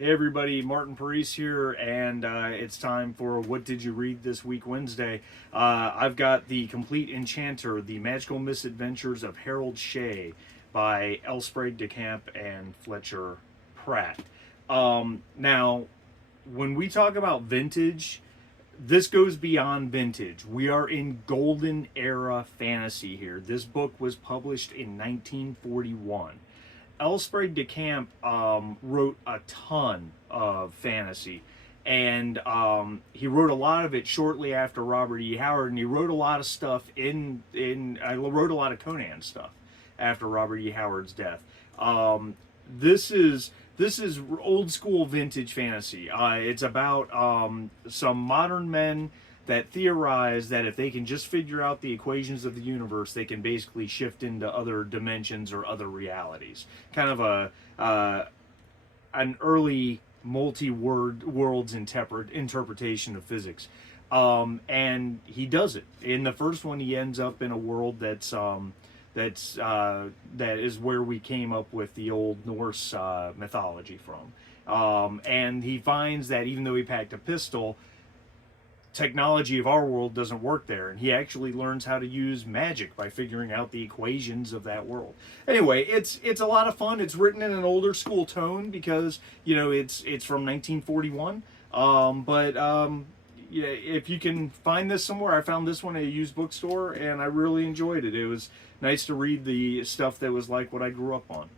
Hey everybody, Martin Parise here, and it's time for What Did You Read This Week Wednesday. I've got the Compleat Enchanter, The Magical Misadventures of Harold Shea by Sprague DeCamp and Fletcher Pratt. Now, when we talk about vintage, this goes beyond vintage. We are in golden era fantasy here. This book was published in 1941. Sprague DeCamp wrote a ton of fantasy, and he wrote a lot of it shortly after Robert E. Howard, and he wrote a lot of stuff I wrote a lot of Conan stuff after Robert E. Howard's death. This is old school vintage fantasy. It's about some modern men that theorize that if they can just figure out the equations of the universe, they can basically shift into other dimensions or other realities. Kind of an early multi-worlds interpretation of physics. And he does it. In the first one, he ends up in a world that is where we came up with the old Norse mythology from. And he finds that even though he packed a pistol, technology of our world doesn't work there, and he actually learns how to use magic by figuring out the equations of that world. Anyway, it's a lot of fun. It's written in an older school tone because it's from 1941. Yeah, if you can find this somewhere, I found this one at a used bookstore and I really enjoyed it. It was nice to read the stuff that was like what I grew up on.